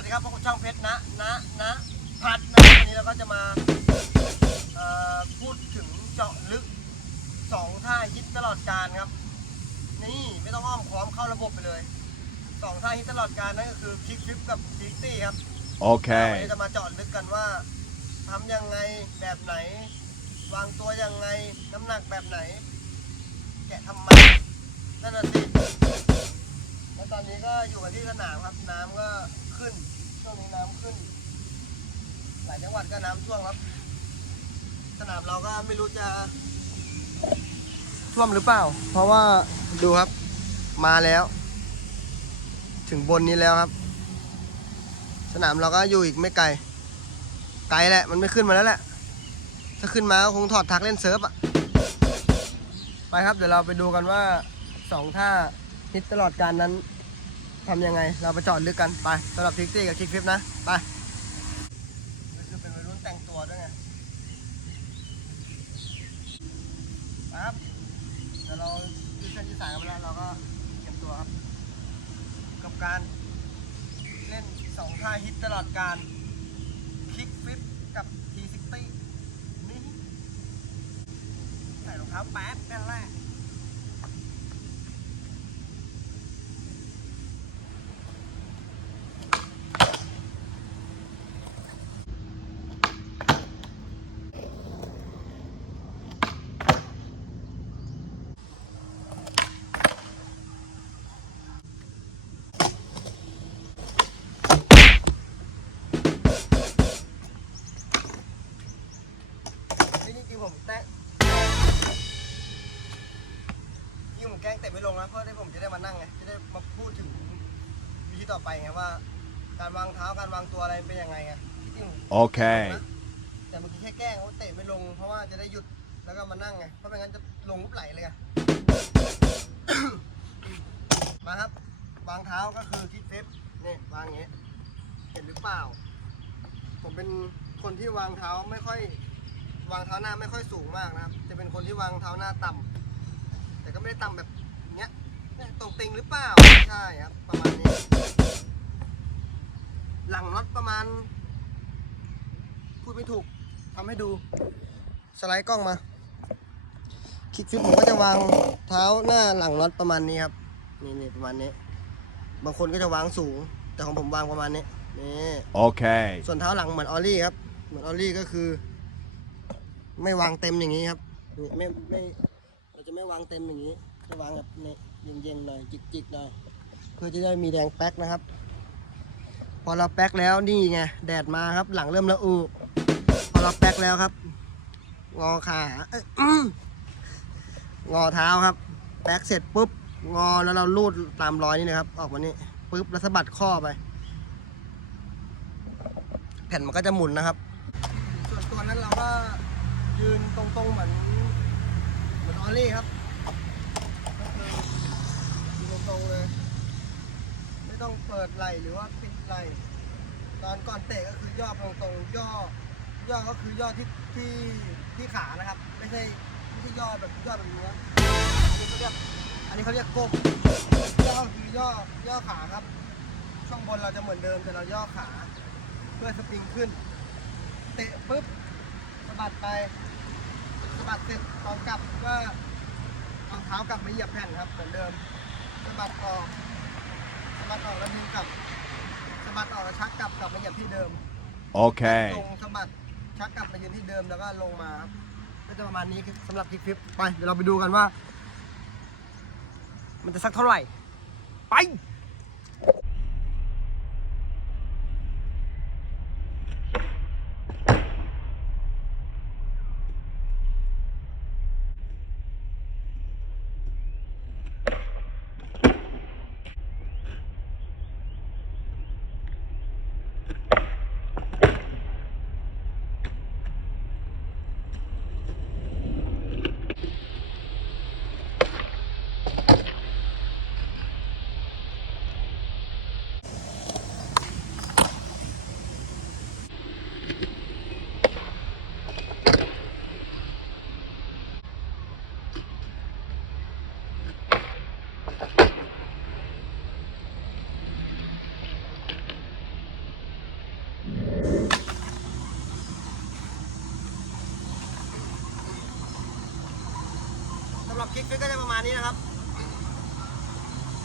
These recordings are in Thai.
สวัสดีครับพวกคุณช่องเพชรนะนะนะพัดนะวันนี้เราก็จะมาเอ่อพูดถึงเจาะลึกสองท่าฮิตตลอดการครับ นี่ไม่ต้องอ้อมค้อมเข้าระบบไปเลยสองท่าฮิตตลอดการนั่นก็คือคลิกฟลิปกับซิตี้ครับวัน Okay. นี้จะมาเจาะลึกกันว่าทำยังไงแบบไหน วางตัวยังไงน้ำหนักแบบไหน แกะทำไมนั่นน่ะสิแล้วตอนนี้ก็อยู่กันที่สนามครับน้ำก็ ขึ้น ช่วงนี้น้ำขึ้น หลายจังหวัดก็น้ำท่วมครับ สนามเราก็ไม่รู้จะท่วมหรือเปล่า เพราะว่าดูครับ มาแล้ว ถึงบนนี้แล้วครับ สนามเราก็อยู่อีกไม่ไกล ไกลแหละ มันไม่ขึ้นมาแล้วแหละ ถ้าขึ้นมาก็คงถอดทักเล่นเซิร์ฟอะไปครับ เดี๋ยวเราไปดูกันว่าสองท่าฮิตตลอดการนั้น ทำยังไง เราไปจอดลึกกัน ไปสำหรับทิกตี้กับคิกฟลิปนะ ไปคือเป็นวัยรุ่นแต่งตัวด้วยไงไปครับเดี๋ยวเรายืดเส้นยืดสายกันไปแล้วเราก็เตรียมตัวครับ กับการเล่นสองท่าฮิตตลอดการ ไปไงว่า การวางเท้าการวางตัวอะไรเป็นยังไงไงจริงๆผม Okay. แต่เมื่อกี้แค่แกล้งเขาเตะไม่ลงเพราะว่าจะได้หยุดแล้วก็มานั่งไงเพราะไม่งั้นจะลงปุ๊บไหลเลยไงมาครับวางเท้าก็คือคิดเฟฟนี่วางอย่างเงี้ยเห็นหรือเปล่า ผมเป็นคนที่วางเท้าไม่ค่อย วางเท้าหน้าไม่ค่อยสูงมากนะครับ จะเป็นคนที่วางเท้าหน้าต่ำแต่ก็ไม่ได้ต่ำแบบเนี้ยเนี่ยตรงติงหรือเปล่าใช่ครับประมาณนี้หลัง น็อตประมาณ พูดไม่ถูกทำให้ดู สไลด์กล้องมา คลิกฟิปผมก็จะวางเท้าหน้าหลังน็อตประมาณนี้ครับ นี่นี่ประมาณนี้ บางคนก็จะวางสูง แต่ของผมวางประมาณนี้ นี่ Okay. ส่วนเท้าหลังเหมือนออลลี่ครับ เหมือนออลลี่ก็คือ ไม่วางเต็มอย่างนี้ครับนี่ไม่ไม่เราจะไม่วางเต็มอย่างนี้จะวางแบบนี้เย็นๆหน่อยจิกๆหน่อยเพื่อจะได้มีแรงแป๊กนะครับพ อเราแป๊กแล้วนี่ไงแดดมาครับ หลังเริ่มละอุพอเราแป๊กแล้วครับ งอขาองอเท้าครับ แป๊กเสร็จปุ๊บ งอแล้วเราลูดตามรอยนี่นะครับ ออกมานี่ปุ๊บแล้วสะบัดข้อไป แผ่นมันก็จะหมุนนะครับ ส่วนตัวนั้นเราก็ยืนตรงๆเหมือนเหมือนออลลี่ครับก็คือยืนตรงๆเลย ไม่ต้องเปิดไหล่หรือว่าปิด ไหล่ตอนก่อนเตะก็คือย่อตรงๆย่อย่อก็คือย่อที่ที่ที่ขานะครับ ไม่ใช่ไม่ใช่ย่อแบบย่อแบบนี้นะอันนี้เขาเรียกอันนี้เขาเรียกก้มย่อคือย่อย่อขาครับ ช่วงบนเราจะเหมือนเดิมแต่เราย่อขาเพื่อสปริงขึ้น เตะปุ๊บสะบัดไปสะบัดเสร็จตอนกลับก็เอาเท้ากลับมาเหยียบแผ่นครับเหมือนเดิมสะบัดออกสะบัดออกแล้วดึงกลับะบัดออกแล้วชักกลับกลับมาเหยียบที่เดิม Okay. ลงสะบัดชักกลับมายืนที่เดิมแล้วก็ลงมาครับก็จะประมาณนี้คือสำหรับคลิปคลิปไปเดี๋ยวเราไปดูกันว่า มันจะสักเท่าไหร่ ไปำหรับคลิปก็จะประมาณนี้นะครับ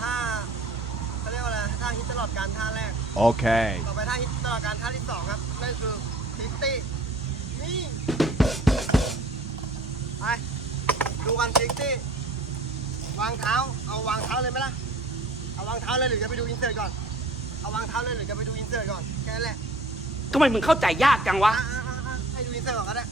ถ้าเขาเรียกว่าอะไรถ้าฮิตตลอดการท่าแรก Okay. ต่อไปท่าฮิตตลอดการท่าที่สองครับ นั่นคือฟิฟตี้ นี่ไปดูกันฟิฟตี้ วางเท้า เอาวางเท้าเลยไหมล่ะ เอาวางเท้าเลยหรือจะไปดูอินเสิร์ตก่อน เอาวางเท้าเลยหรือจะไปดูอินเสิร์ตก่อน แค่นั้นแหละทำไมมึงเข้าใจยากจังวะ อะอะอะอะให้ดูอินเสิร์ตก่อนก็ได้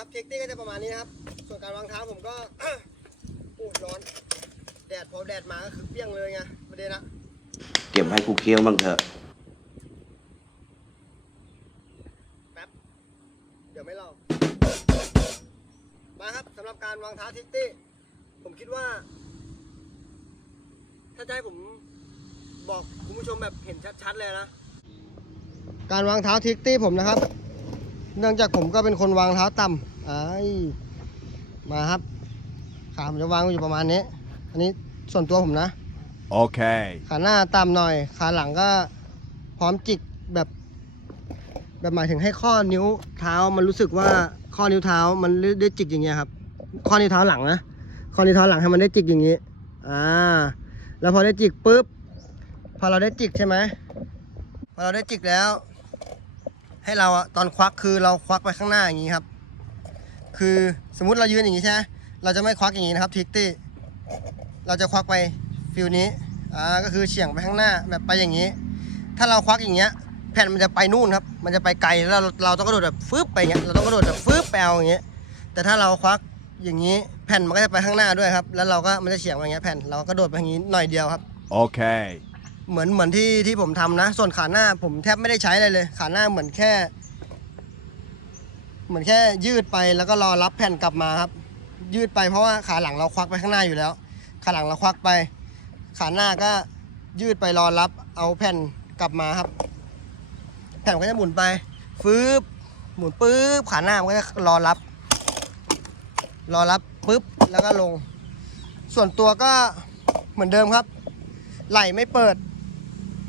มาครับเทคนิคก็จะประมาณนี้นะครับ ส่วนการวางเท้าผมก็โอ้ร้อน แดดพอแดดมาก็คือเปรี้ยงเลยไงประเด็นนะเก็บให้กูเคี้ยวบ้างเถอะแป๊บเดี๋ยวไม่รอมาครับสำหรับการวางเท้าทิกตี้ผมคิดว่า ถ้าจะให้ผมบอกคุณผู้ชมแบบเห็นชัดๆเลยนะ การวางเท้าทิกตี้ผมนะครับ เนื่องจากผมก็เป็นคนวางเท้าต่ำไอ้ายมาครับ ขาผมจะวางอยู่ประมาณนี้ อันนี้ส่วนตัวผมนะ Okay. ขาหน้าต่ำหน่อย ขาหลังก็พร้อมจิกแบบ แบบหมายถึงให้ข้อนิ้วเท้ามันรู้สึกว่าข้อนิ้วเท้ามันได้จิกอย่างเงี้ยครับ ข้อนิ้วเท้าหลังนะ ข้อนิ้วเท้าหลังให้มันได้จิกอย่างงี้ อ่า แล้วพอได้จิกปุ๊บ พอเราได้จิกใช่ไหมพอเราได้จิกแล้ว ให้เราอะตอนควักคือเราควักไปข้างหน้าอย่างงี้ครับ คือสมมุติเรายืนอย่างงี้ใช่ไหมเราจะไม่ควักอย่างงี้นะครับทิกตี้เราจะควักไปฟิลนี้อ่าก็คือเฉียงไปข้างหน้าแบบไปอย่างนี้ ถ้าเราควักอย่างเงี้ยแผ่นมันจะไปนู่นครับ มันจะไปไกลแล้วเราเราต้องกระโดดแบบฟึบไปเงี้ยเราต้องกระโดดแบบฟึบไปเอาอย่างเงี้ยแต่ถ้าเราควักอย่างนี้แผ่นมันก็จะไปข้างหน้าด้วยครับ แล้วเราก็มันจะเฉียงไปอย่างเงี้ยแผ่นเราก็กระโดดไปอย่างนี้หน่อยเดียวครับ Okay. เเหมือนเหมือนที่ที่ผมทำนะ ส่วนขาหน้าผมแทบไม่ได้ใช้อะไรเลย ขาหน้าเหมือนแค่ เหมือนแค่ยืดไปแล้วก็รอรับแผ่นกลับมาครับ ยืดไปเพราะว่าขาหลังเราควักไปข้างหน้าอยู่แล้ว ขาหลังเราควักไป ขาหน้าก็ยืดไปรอรับเอาแผ่นกลับมาครับ แผ่นก็จะหมุนไปฟืบหมุนปุ๊บขาหน้ามันก็จะรอรับ รอรับปุ๊บแล้วก็ลง ส่วนตัวก็เหมือนเดิมครับ ไหลไม่เปิด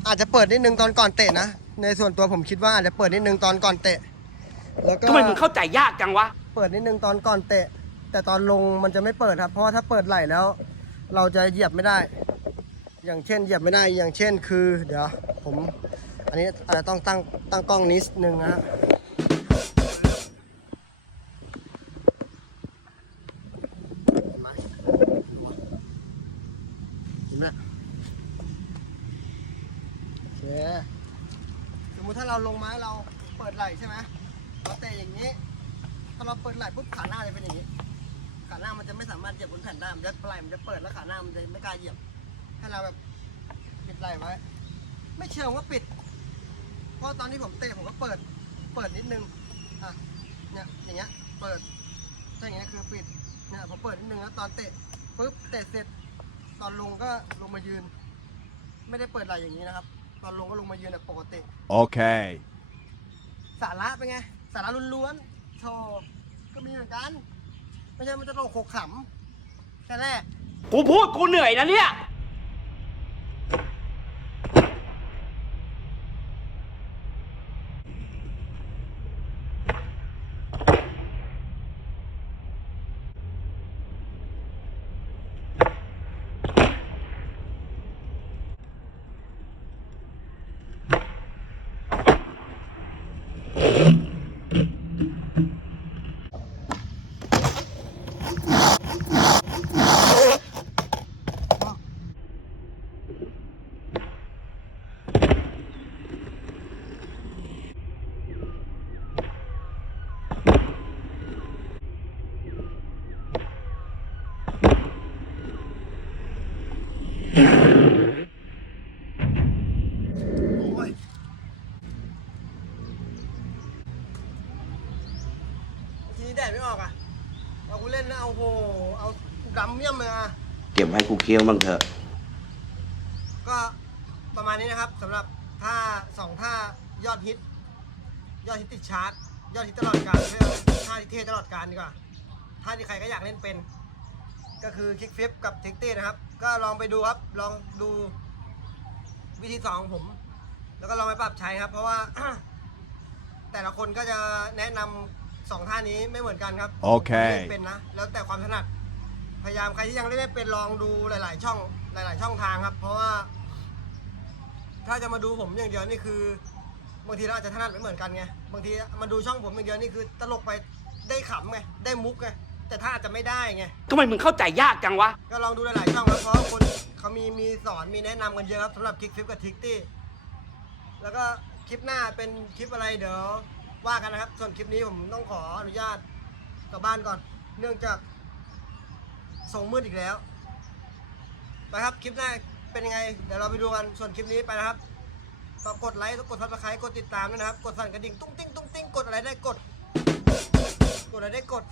อาจจะเปิดนิดนึงตอนก่อนเตะนะ ในส่วนตัวผมคิดว่าอาจจะเปิดนิดนึงตอนก่อนเตะ แล้วก็ทำไมมึงเข้าใจยากจังวะ เปิดนิดนึงตอนก่อนเตะ แต่ตอนลงมันจะไม่เปิดครับ เพราะว่าถ้าเปิดไหลแล้ว เราจะเหยียบไม่ได้ อย่างเช่นเหยียบไม่ได้ อย่างเช่นคือ เดี๋ยวผม อันนี้อาจจะต้องตั้งตั้งกล้องนิดนึงนะฮะมาเห็นไหมโอเคสมมุติถ้าเราลงไม้เราเปิดไหลใช่ไหมเราเตะอย่างนี้ ถ้าเราเปิดไหล่ปุ๊บขาหน้าจะเป็นอย่างนี้ ขาหน้า มันจะไม่สามารถเหยียบบนแผ่นได้มันจะไหล่มันจะเปิดแล้วขาหน้ามันจะไม่กล้าเหยียบ ให้เราแบบปิดไหล่ไว้ ไม่เชิงว่าปิด เพราะตอนที่ผมเตะผมก็เปิด เปิดนิดนึง อะ เนี่ย อย่างเงี้ย เปิดถ้าอย่างเงี้ยคือปิด เนี่ยผมเปิดนิดนึงแล้วตอนเตะปุ๊บ เตะเสร็จ ตอนลงก็ลงมายืน ไม่ได้เปิดไหล่อย่างนี้นะครับ ตอนลงก็ลงมายืนแบบปกติ Okay. สาระเป็นไง สาระล้วนๆโชว์ก็มีเหมือนกัน ไม่ใช่มันจะโลกโขกขำแค่แรกกูพูดกูเหนื่อยนะเนี่ย เอากูเล่นนะเอาโห เอากูดำเมี่ยมเลยอะเก็บให้กูเคี้ยวบ้างเถอะ ก็ประมาณนี้นะครับสำหรับท่าสองท่ายอดฮิต ยอดฮิตติดชาร์ตยอดฮิตตลอดการเรียกว่าท่าที่เท่ตลอดการดีกว่าถ้าที่ใครก็อยากเล่นเป็น ก็คือคิกฟิปกับทิกตี้นะครับ ก็ลองไปดูครับลองดูวิธีสอนของผม แล้วก็ลองไปปรับใช้ครับ เพราะว่า แต่ละคนก็จะแนะนำ สองท่านี้ไม่เหมือนกันครับโอเคเล่นเป็นนะ แล้วแต่ความถนัด พยายามใครที่ยังเล่นไม่เป็นลองดูหลาย ๆ ช่องหลาย ๆ ช่องทางครับ เพราะว่า ถ้าจะมาดูผมอย่างเดียวนี่คือบางทีเราอาจจะถนัดไม่เหมือนกันไง บางทีมาดูช่องผมอย่างเดียวนี่คือ ตลกไปได้ขำไง ได้มุกไง แต่ถ้าอาจจะไม่ได้ไง ทำไมมึงเข้าใจยากจังวะ ก็ลองดูหลาย ๆ ช่องครับเพราะว่าคนเขามีมีสอนมีแนะนำกันเยอะครับสำหรับคลิกฟิปกับทิกตี้ แล้วก็คลิปหน้าเป็นคลิปอะไรเดี๋ยว ว่ากันนะครับ ส่วนคลิปนี้ผมต้องขออนุญาตกลับบ้านก่อน เนื่องจากส่งมืดอีกแล้วไปครับคลิปหน้าเป็นยังไง เดี๋ยวเราไปดูกันส่วนคลิปนี้ไปนะครับก็กดไลค์กดซับสไครต์กดติดตามด้วยนะครับ กดสั่นกระดิ่งตุ้งติ้งตุ้งติ้งกดอะไรได้กด กดอะไรได้กด